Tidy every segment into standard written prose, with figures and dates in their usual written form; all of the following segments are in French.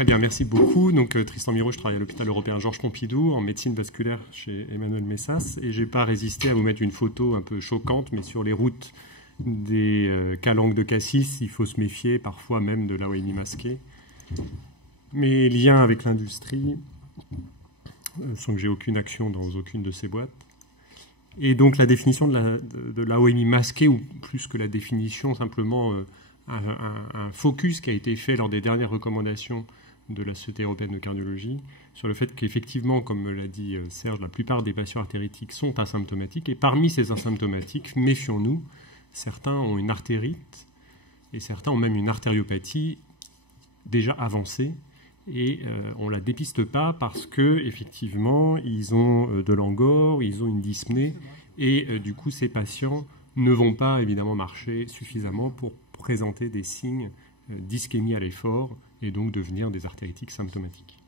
Très bien, merci beaucoup. Donc, Tristan Miraud, je travaille à l'hôpital européen Georges Pompidou en médecine vasculaire chez Emmanuel Messas. Et je n'ai pas résisté à vous mettre une photo un peu choquante, mais sur les routes des calanques de cassis, il faut se méfier parfois même de l'AOMI masqué. Mes liens avec l'industrie sans que j'ai aucune action dans aucune de ces boîtes. Et donc la définition de l'AOMI masqué, ou plus que la définition, simplement un focus qui a été fait lors des dernières recommandations de la Société européenne de cardiologie sur le fait qu'effectivement, comme l'a dit Serge, la plupart des patients artéritiques sont asymptomatiques. Et parmi ces asymptomatiques, méfions-nous, certains ont une artérite et certains ont même une artériopathie déjà avancée. Et on ne la dépiste pas parce qu'effectivement, ils ont de l'angor, ils ont une dyspnée. Et du coup, ces patients ne vont pas évidemment marcher suffisamment pour présenter des signes d'ischémie à l'effort et donc devenir des artéritiques symptomatiques.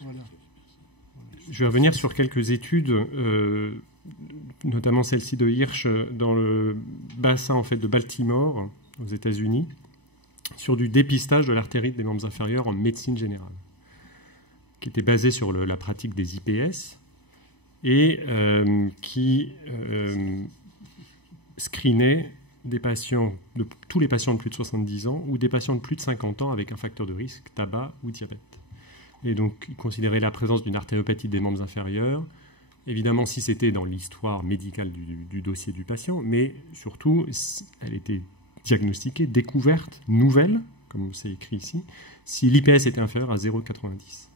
Voilà. Je vais revenir sur quelques études, notamment celle-ci de Hirsch dans le bassin en fait, de Baltimore, aux États-Unis, sur du dépistage de l'artérite des membres inférieurs en médecine générale, qui était basé sur la pratique des IPS et qui screenait des patients, tous les patients de plus de 70 ans ou des patients de plus de 50 ans avec un facteur de risque, tabac ou diabète. Et donc, il considérait la présence d'une artériopathie des membres inférieurs, évidemment si c'était dans l'histoire médicale du dossier du patient, mais surtout, elle était diagnostiquée, découverte, nouvelle, comme c'est écrit ici, si l'IPS était inférieur à 0,90.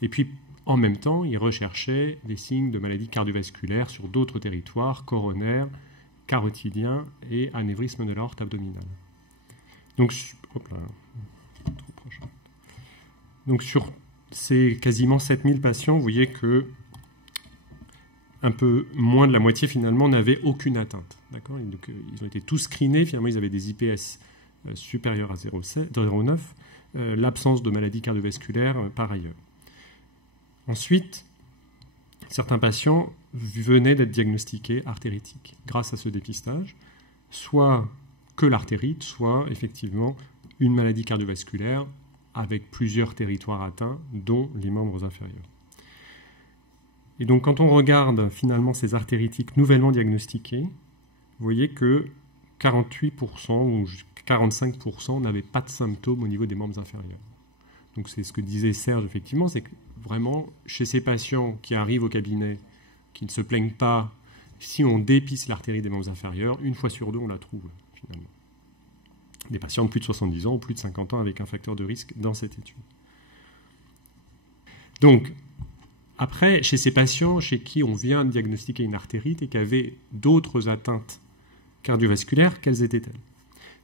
Et puis, en même temps, il recherchait des signes de maladies cardiovasculaires sur d'autres territoires, coronaires, carotidiens et anévrisme de l'aorte abdominale. Donc, sur ces quasiment 7000 patients, vous voyez que un peu moins de la moitié, finalement, n'avaient aucune atteinte. D'accord ? Donc, ils ont été tous screenés. Finalement, ils avaient des IPS supérieurs à 0,9. L'absence de maladies cardiovasculaires par ailleurs. Ensuite, certains patients venaient d'être diagnostiqués artéritiques grâce à ce dépistage, soit que l'artérite, soit effectivement une maladie cardiovasculaire avec plusieurs territoires atteints, dont les membres inférieurs. Et donc, quand on regarde finalement ces artéritiques nouvellement diagnostiquées, vous voyez que 48% ou 45% n'avaient pas de symptômes au niveau des membres inférieurs. Donc, c'est ce que disait Serge, effectivement, c'est que vraiment, chez ces patients qui arrivent au cabinet, qui ne se plaignent pas, si on dépiste l'artérite des membres inférieurs, une fois sur deux, on la trouve, finalement. Des patients de plus de 70 ans ou plus de 50 ans avec un facteur de risque dans cette étude. Donc, après, chez ces patients chez qui on vient de diagnostiquer une artérite et qui avaient d'autres atteintes cardiovasculaires, quelles étaient-elles?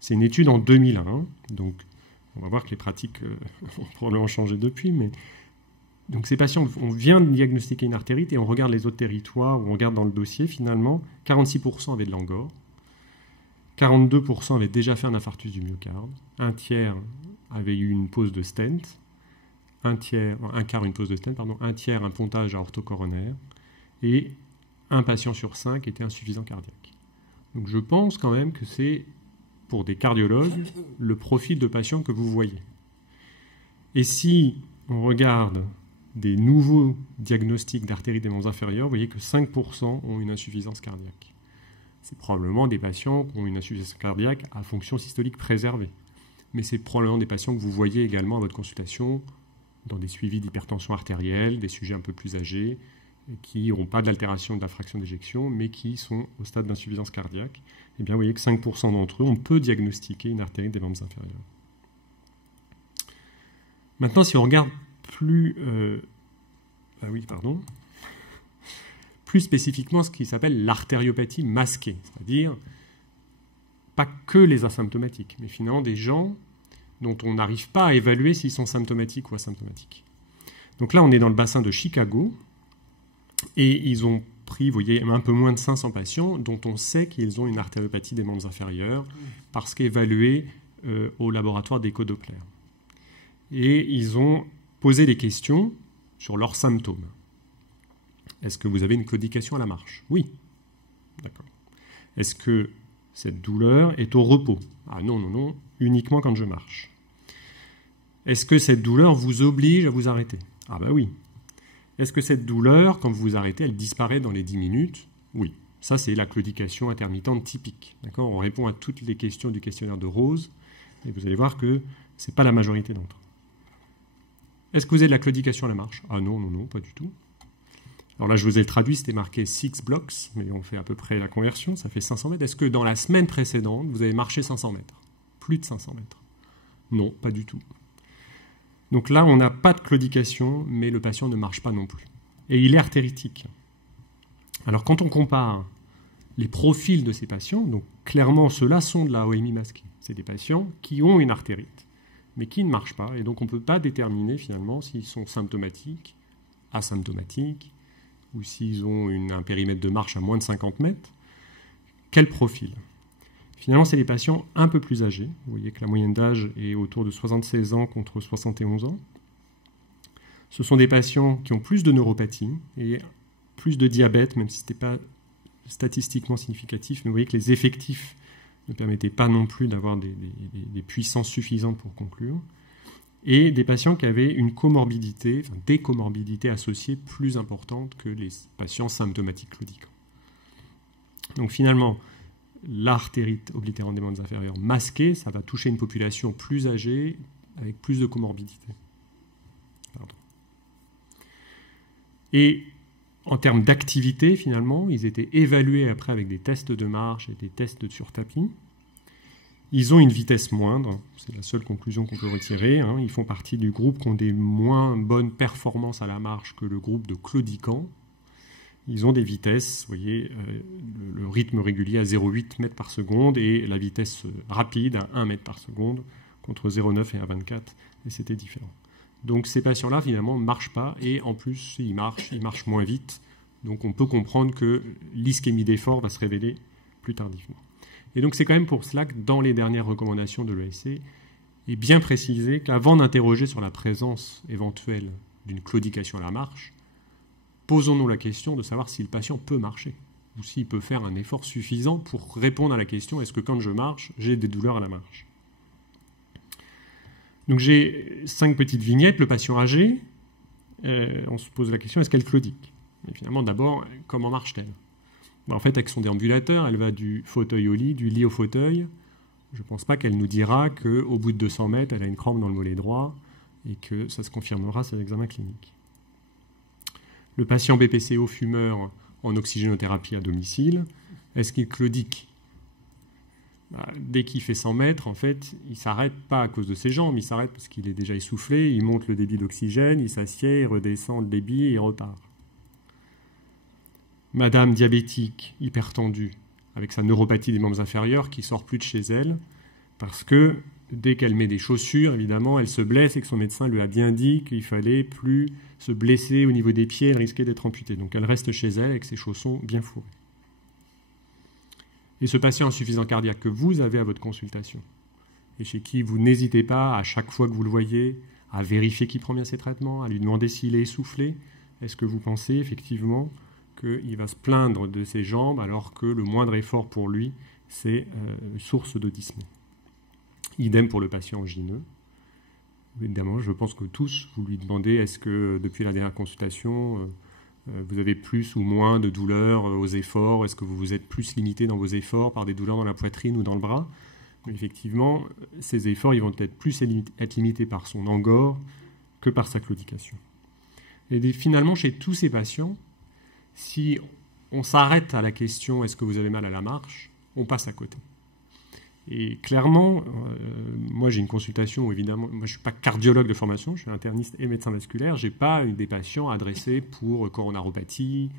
C'est une étude en 2001, donc on va voir que les pratiques ont probablement changé depuis, mais donc ces patients, on vient de diagnostiquer une artérite et on regarde les autres territoires, on regarde dans le dossier, finalement, 46% avaient de l'angor, 42% avaient déjà fait un infarctus du myocarde, un tiers avait eu une pose de stent, un quart une pose de stent, pardon, un tiers un pontage à orthocoronaire, et un patient sur 5 était insuffisant cardiaque. Donc je pense quand même que c'est, pour des cardiologues, le profil de patient que vous voyez. Et si on regarde des nouveaux diagnostics d'artérite des membres inférieurs, vous voyez que 5% ont une insuffisance cardiaque. C'est probablement des patients qui ont une insuffisance cardiaque à fonction systolique préservée. Mais c'est probablement des patients que vous voyez également à votre consultation dans des suivis d'hypertension artérielle, des sujets un peu plus âgés, qui n'auront pas d'altération de la fraction d'éjection, mais qui sont au stade d'insuffisance cardiaque. Eh bien, vous voyez que 5% d'entre eux, on peut diagnostiquer une artérite des membres inférieurs. Maintenant, si on regarde plus spécifiquement ce qui s'appelle l'artériopathie masquée, c'est-à-dire pas que les asymptomatiques, mais finalement des gens dont on n'arrive pas à évaluer s'ils sont symptomatiques ou asymptomatiques. Donc là, on est dans le bassin de Chicago, et ils ont pris, vous voyez, un peu moins de 500 patients dont on sait qu'ils ont une artériopathie des membres inférieurs parce qu'évalués au laboratoire d'écho-Doppler. Et ils ont posé des questions sur leurs symptômes. Est-ce que vous avez une claudication à la marche? Oui. D'accord. Est-ce que cette douleur est au repos? Ah non, non, non, uniquement quand je marche. Est-ce que cette douleur vous oblige à vous arrêter? Ah bah oui. Est-ce que cette douleur, quand vous vous arrêtez, elle disparaît dans les 10 minutes? Oui. Ça, c'est la claudication intermittente typique. D'accord? On répond à toutes les questions du questionnaire de Rose, et vous allez voir que ce n'est pas la majorité d'entre eux. Est-ce que vous avez de la claudication à la marche? Ah non, non, non, pas du tout. Alors là, je vous ai traduit, c'était marqué 6 blocks, mais on fait à peu près la conversion, ça fait 500 mètres. Est-ce que dans la semaine précédente, vous avez marché 500 mètres? Plus de 500 mètres? Non, pas du tout. Donc là, on n'a pas de claudication, mais le patient ne marche pas non plus. Et il est artéritique. Alors quand on compare les profils de ces patients, donc clairement ceux-là sont de la OMI masquée. C'est des patients qui ont une artérite, mais qui ne marchent pas, et donc on ne peut pas déterminer finalement s'ils sont symptomatiques, asymptomatiques, ou s'ils ont un périmètre de marche à moins de 50 mètres. Quel profil? Finalement, c'est des patients un peu plus âgés. Vous voyez que la moyenne d'âge est autour de 76 ans contre 71 ans. Ce sont des patients qui ont plus de neuropathie et plus de diabète, même si ce n'était pas statistiquement significatif, mais vous voyez que les effectifs ne permettaient pas non plus d'avoir des puissances suffisantes pour conclure, et des patients qui avaient une comorbidité, enfin, des comorbidités associées plus importantes que les patients symptomatiques claudiquants. Donc finalement, l'artérite oblitérante des membres inférieurs masquée, ça va toucher une population plus âgée avec plus de comorbidité. Pardon. Et en termes d'activité, finalement, ils étaient évalués après avec des tests de marche et des tests sur tapis. Ils ont une vitesse moindre, c'est la seule conclusion qu'on peut retirer. Hein. Ils font partie du groupe qui ont des moins bonnes performances à la marche que le groupe de claudiquants. Ils ont des vitesses, vous voyez, le rythme régulier à 0,8 mètres par seconde et la vitesse rapide à 1 mètre par seconde contre 0,9 et 1,24, et c'était différent. Donc ces patients-là, finalement, ne marchent pas, et en plus, ils marchent moins vite. Donc on peut comprendre que l'ischémie d'effort va se révéler plus tardivement. Et donc c'est quand même pour cela que dans les dernières recommandations de l'ESC, est bien précisé qu'avant d'interroger sur la présence éventuelle d'une claudication à la marche, posons-nous la question de savoir si le patient peut marcher, ou s'il peut faire un effort suffisant pour répondre à la question « est-ce que quand je marche, j'ai des douleurs à la marche ?» Donc j'ai 5 petites vignettes. Le patient âgé, on se pose la question « est-ce qu'elle claudique ?» Mais finalement, d'abord, comment marche-t-elle? En fait, avec son déambulateur, elle va du fauteuil au lit, du lit au fauteuil. Je ne pense pas qu'elle nous dira qu'au bout de 200 mètres, elle a une crampe dans le mollet droit et que ça se confirmera sur l'examen clinique. Le patient BPCO fumeur en oxygénothérapie à domicile, est-ce qu'il claudique? Dès qu'il fait 100 mètres, en fait, il ne s'arrête pas à cause de ses jambes, il s'arrête parce qu'il est déjà essoufflé, il monte le débit d'oxygène, il s'assied, il redescend le débit et il repart. Madame diabétique, hypertendue, avec sa neuropathie des membres inférieurs qui sort plus de chez elle, parce que dès qu'elle met des chaussures, évidemment, elle se blesse et que son médecin lui a bien dit qu'il fallait plus se blesser au niveau des pieds, elle risquait d'être amputée. Donc elle reste chez elle avec ses chaussons bien fourrés. Et ce patient insuffisant cardiaque que vous avez à votre consultation, et chez qui vous n'hésitez pas, à chaque fois que vous le voyez, à vérifier qu'il prend bien ses traitements, à lui demander s'il est essoufflé, est-ce que vous pensez effectivement qu'il va se plaindre de ses jambes alors que le moindre effort pour lui, c'est source de dyspnée. Idem pour le patient angineux. Évidemment, je pense que tous, vous lui demandez est-ce que depuis la dernière consultation, vous avez plus ou moins de douleurs aux efforts, est-ce que vous vous êtes plus limité dans vos efforts par des douleurs dans la poitrine ou dans le bras? Mais effectivement, ces efforts ils vont être plus être limités par son angor que par sa claudication. Et finalement, chez tous ces patients, si on s'arrête à la question « est-ce que vous avez mal à la marche ?», on passe à côté. Et clairement, moi j'ai une consultation où évidemment, moi je ne suis pas cardiologue de formation, je suis interniste et médecin vasculaire, je n'ai pas des patients adressés pour coronaropathie,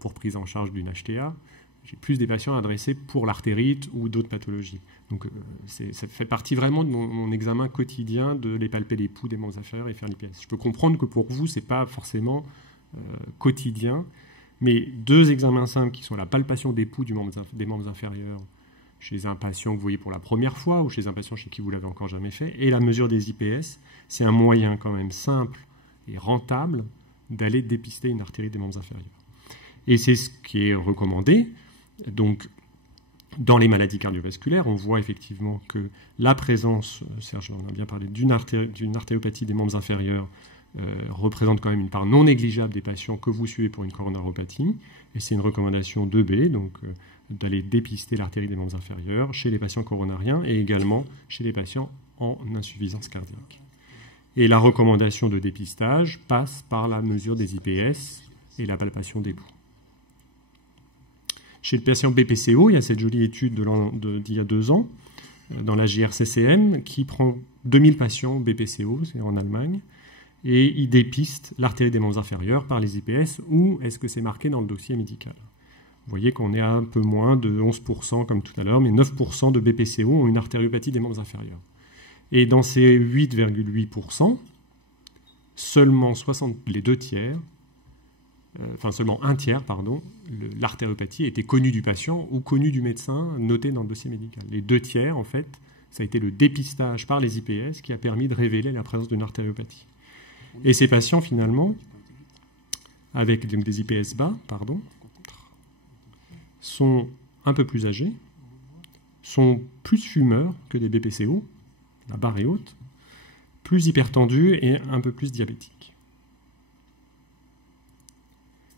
pour prise en charge d'une HTA, j'ai plus des patients adressés pour l'artérite ou d'autres pathologies. Donc ça fait partie vraiment de mon examen quotidien de les palper les pouls des membres inférieurs et faire l'IPS. Je peux comprendre que pour vous, ce n'est pas forcément quotidien, mais 2 examens simples qui sont la palpation des pouls des membres inférieurs chez un patient que vous voyez pour la première fois ou chez un patient chez qui vous l'avez encore jamais fait, et la mesure des IPS, c'est un moyen quand même simple et rentable d'aller dépister une artérite des membres inférieurs. Et c'est ce qui est recommandé. Donc, Dans les maladies cardiovasculaires, on voit effectivement que la présence, Serge en a bien parlé, d'une artériopathie des membres inférieurs représente quand même une part non négligeable des patients que vous suivez pour une coronaropathie. Et c'est une recommandation 2B, donc d'aller dépister l'artérie des membres inférieurs chez les patients coronariens et également chez les patients en insuffisance cardiaque. Et la recommandation de dépistage passe par la mesure des IPS et la palpation des pouls. Chez le patient BPCO, il y a cette jolie étude d'il y a 2 ans, dans la JRCCM, qui prend 2000 patients BPCO, c'est en Allemagne, et il dépiste l'artérie des membres inférieurs par les IPS, ou est-ce que c'est marqué dans le dossier médical? Vous voyez qu'on est à un peu moins de 11% comme tout à l'heure, mais 9% de BPCO ont une artériopathie des membres inférieurs. Et dans ces 8,8%, seulement les 2 tiers, seulement un tiers, pardon, l'artériopathie était connue du patient ou connue du médecin, notée dans le dossier médical. Les 2 tiers, en fait, ça a été le dépistage par les IPS qui a permis de révéler la présence d'une artériopathie. Et ces patients, finalement, avec des IPS bas, sont un peu plus âgés, sont plus fumeurs que des BPCO, la barre est haute, plus hypertendus et un peu plus diabétiques.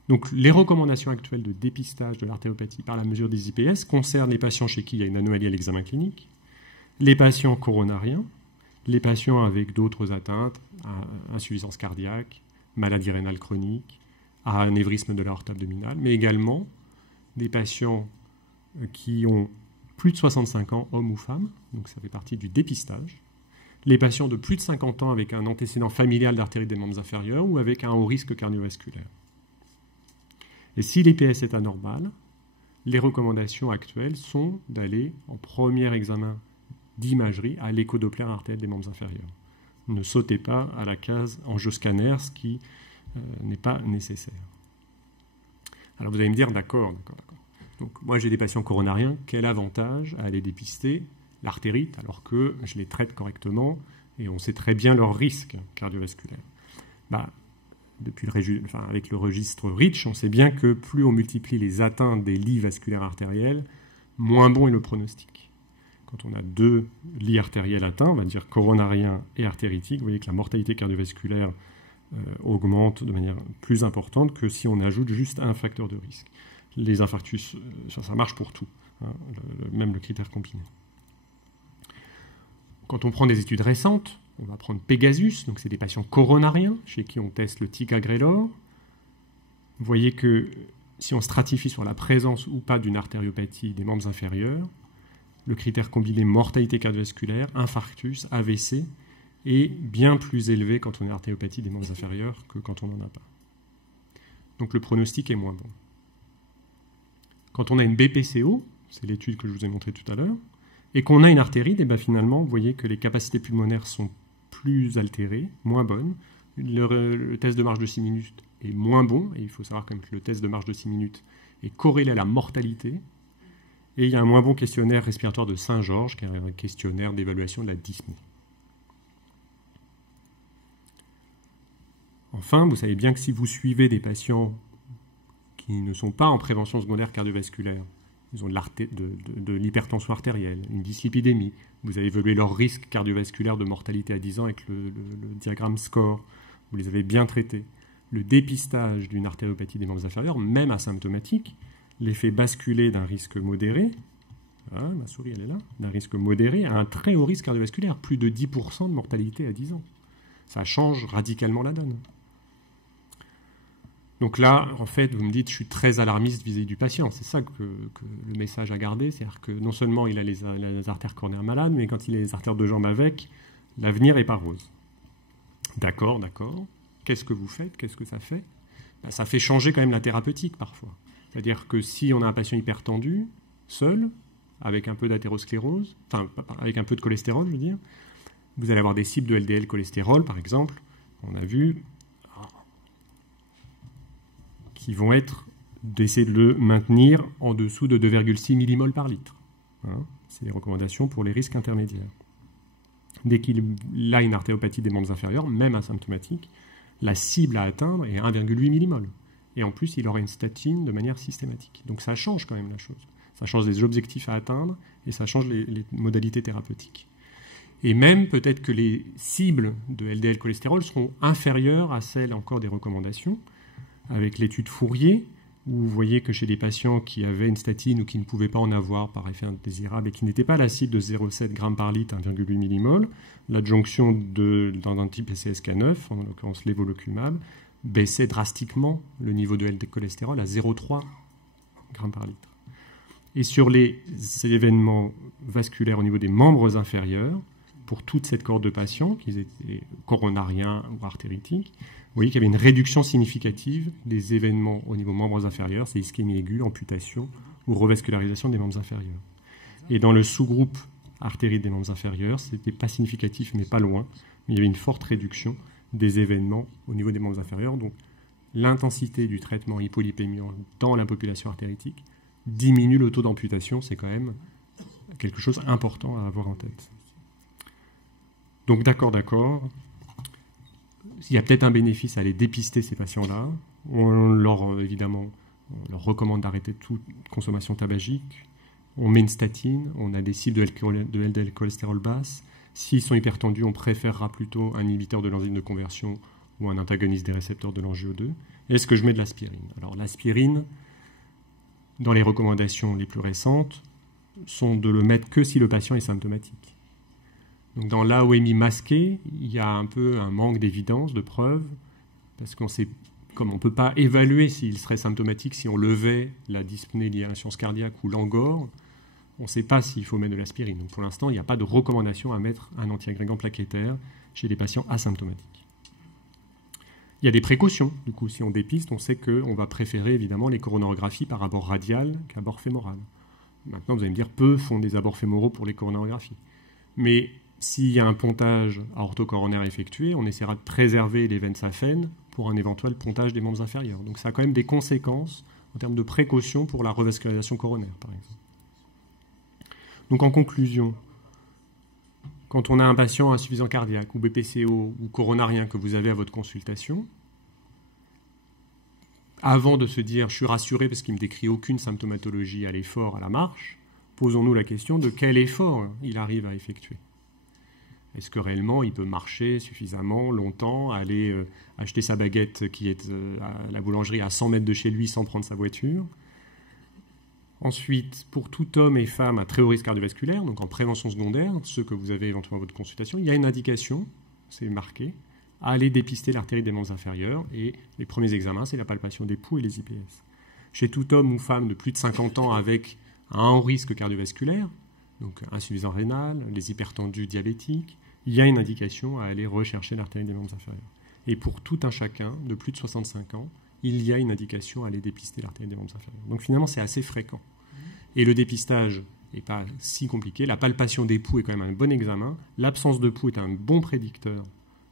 Donc, les recommandations actuelles de dépistage de l'artériopathie par la mesure des IPS concernent les patients chez qui il y a une anomalie à l'examen clinique, les patients coronariens, les patients avec d'autres atteintes, insuffisance cardiaque, maladie rénale chronique, anévrisme de l'aorte abdominale, mais également des patients qui ont plus de 65 ans, hommes ou femmes, donc ça fait partie du dépistage, les patients de plus de 50 ans avec un antécédent familial d'artérie des membres inférieurs ou avec un haut risque cardiovasculaire. Et si l'IPS est anormal, les recommandations actuelles sont d'aller en premier examen d'imagerie à l'échodoppler artériel des membres inférieurs. Ne sautez pas à la case angioscanner, ce qui n'est pas nécessaire. Alors vous allez me dire, d'accord. Donc moi j'ai des patients coronariens, quel avantage à aller dépister l'artérite alors que je les traite correctement et on sait très bien leur risque cardiovasculaire. Avec le registre REACH, on sait bien que plus on multiplie les atteintes des lits vasculaires artériels, moins bon est le pronostic. Quand on a 2 lits artériels atteints, on va dire coronarien et artéritique, vous voyez que la mortalité cardiovasculaire augmente de manière plus importante que si on ajoute juste un facteur de risque. Les infarctus, ça marche pour tout, hein, même le critère combiné. Quand on prend des études récentes, on va prendre Pegasus, donc c'est des patients coronariens chez qui on teste le ticagrelor. Vous voyez que si on stratifie sur la présence ou pas d'une artériopathie des membres inférieurs, le critère combiné mortalité cardiovasculaire, infarctus, AVC est bien plus élevé quand on a une artériopathie des membres inférieurs que quand on n'en a pas. Donc le pronostic est moins bon. Quand on a une BPCO, c'est l'étude que je vous ai montrée tout à l'heure, et qu'on a une artérite, et finalement, vous voyez que les capacités pulmonaires sont plus altérées, moins bonnes. Le test de marche de 6 minutes est moins bon, et il faut savoir quand même que le test de marche de 6 minutes est corrélé à la mortalité. Et il y a un moins bon questionnaire respiratoire de Saint-Georges, qui est un questionnaire d'évaluation de la dyspnée. Enfin, vous savez bien que si vous suivez des patients qui ne sont pas en prévention secondaire cardiovasculaire, ils ont de l'hypertension artérielle, une dyslipidémie, vous avez évalué leur risque cardiovasculaire de mortalité à 10 ans avec le diagramme SCORE, vous les avez bien traités. Le dépistage d'une artériopathie des membres inférieurs, même asymptomatique, les fait basculer d'un risque modéré, ma souris elle est là, d'un risque modéré à un très haut risque cardiovasculaire, plus de 10% de mortalité à 10 ans. Ça change radicalement la donne. Donc là, en fait, vous me dites, je suis très alarmiste vis-à-vis du patient. C'est ça que le message à garder, c'est-à-dire que non seulement il a les artères coronaires malades, mais quand il a les artères de jambes avec, l'avenir n'est pas rose. D'accord. Qu'est-ce que vous faites? Qu'est-ce que ça fait? Ça fait changer quand même la thérapeutique parfois. C'est-à-dire que si on a un patient hypertendu, seul, avec un peu d'athérosclérose, avec un peu de cholestérol, je veux dire, vous allez avoir des cibles de LDL cholestérol, par exemple, on a vu, qui vont être d'essayer de le maintenir en dessous de 2,6 millimoles par litre. C'est les recommandations pour les risques intermédiaires. Dès qu'il a une artériopathie des membres inférieurs, même asymptomatique, la cible à atteindre est 1,8 millimoles. Et en plus, il aura une statine de manière systématique. Donc ça change quand même la chose. Ça change les objectifs à atteindre et ça change les modalités thérapeutiques. Et même peut-être que les cibles de LDL cholestérol seront inférieures à celles encore des recommandations, avec l'étude Fourier, où vous voyez que chez des patients qui avaient une statine ou qui ne pouvaient pas en avoir par effet indésirable et qui n'étaient pas à la cible de 0,7 g par litre, 1,8 millimol, l'adjonction d'un anti-PCSK9, en l'occurrence l'évolucumab, baissait drastiquement le niveau de LDL cholestérol à 0,3 g par litre. Et sur les événements vasculaires au niveau des membres inférieurs, pour toute cette cohorte de patients, qu'ils étaient coronariens ou artéritiques, vous voyez qu'il y avait une réduction significative des événements au niveau membres inférieurs, c'est ischémie aiguë, amputation ou revascularisation des membres inférieurs. Et dans le sous-groupe artérite des membres inférieurs, ce n'était pas significatif, mais pas loin, mais il y avait une forte réduction des événements au niveau des membres inférieurs. Donc l'intensité du traitement hypolipémiant dans la population artéritique diminue le taux d'amputation, c'est quand même quelque chose d'important à avoir en tête. Donc d'accord, il y a peut-être un bénéfice à aller dépister ces patients-là. Évidemment, on leur recommande d'arrêter toute consommation tabagique. On met une statine, on a des cibles de LDL cholestérol basse. S'ils sont hypertendus, on préférera plutôt un inhibiteur de l'enzyme de conversion ou un antagoniste des récepteurs de l'angio2. Est-ce que je mets de l'aspirine? Alors l'aspirine, dans les recommandations les plus récentes, sont de le mettre que si le patient est symptomatique. Donc dans l'AOMI masqué, il y a un peu un manque d'évidence, de preuves, parce qu'on sait, comme on ne peut pas évaluer s'il serait symptomatique si on levait la dyspnée liée à l'insuffisance cardiaque ou l'angor, on ne sait pas s'il faut mettre de l'aspirine. Donc pour l'instant, il n'y a pas de recommandation à mettre un antiagrégant plaquettaire chez les patients asymptomatiques. Il y a des précautions, du coup, si on dépiste, on sait qu'on va préférer évidemment les coronarographies par abord radial qu'abord fémoral. Maintenant, vous allez me dire, peu font des abords fémoraux pour les coronarographies. Mais s'il y a un pontage aortocoronaire effectué, on essaiera de préserver les veines saphènes pour un éventuel pontage des membres inférieurs. Donc ça a quand même des conséquences en termes de précaution pour la revascularisation coronaire, par exemple. Donc en conclusion, quand on a un patient insuffisant cardiaque ou BPCO ou coronarien que vous avez à votre consultation, avant de se dire « je suis rassuré parce qu'il ne me décrit aucune symptomatologie à l'effort, à la marche », posons-nous la question de quel effort il arrive à effectuer. Est-ce que réellement il peut marcher suffisamment longtemps, aller acheter sa baguette qui est à la boulangerie à 100 mètres de chez lui sans prendre sa voiture? Ensuite, pour tout homme et femme à très haut risque cardiovasculaire, donc en prévention secondaire, ceux que vous avez éventuellement à votre consultation, il y a une indication, c'est marqué, à aller dépister l'artérite des membres inférieurs, et les premiers examens, c'est la palpation des pouls et les IPS. Chez tout homme ou femme de plus de 50 ans avec un haut risque cardiovasculaire, donc insuffisance rénale, les hypertendus diabétiques, il y a une indication à aller rechercher l'artérite des membres inférieurs. Et pour tout un chacun de plus de 65 ans, il y a une indication à aller dépister l'artérite des membres inférieurs. Donc finalement, c'est assez fréquent. Et le dépistage n'est pas si compliqué. La palpation des pouls est quand même un bon examen. L'absence de pouls est un bon prédicteur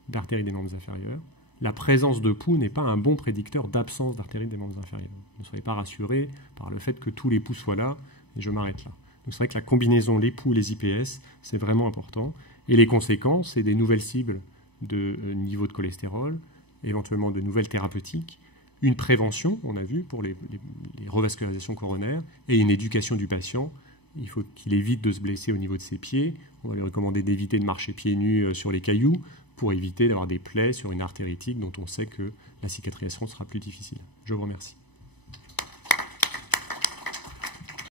d'artérite des membres inférieurs. La présence de pouls n'est pas un bon prédicteur d'absence d'artérite des membres inférieurs. Ne soyez pas rassurés par le fait que tous les pouls soient là, et je m'arrête là. Donc c'est vrai que la combinaison les pouls, les IPS, c'est vraiment important. Et les conséquences, c'est des nouvelles cibles de niveau de cholestérol, éventuellement de nouvelles thérapeutiques, une prévention, on a vu, pour les revascularisations coronaires, et une éducation du patient. Il faut qu'il évite de se blesser au niveau de ses pieds. On va lui recommander d'éviter de marcher pieds nus sur les cailloux pour éviter d'avoir des plaies sur une artéritique dont on sait que la cicatrisation sera plus difficile. Je vous remercie.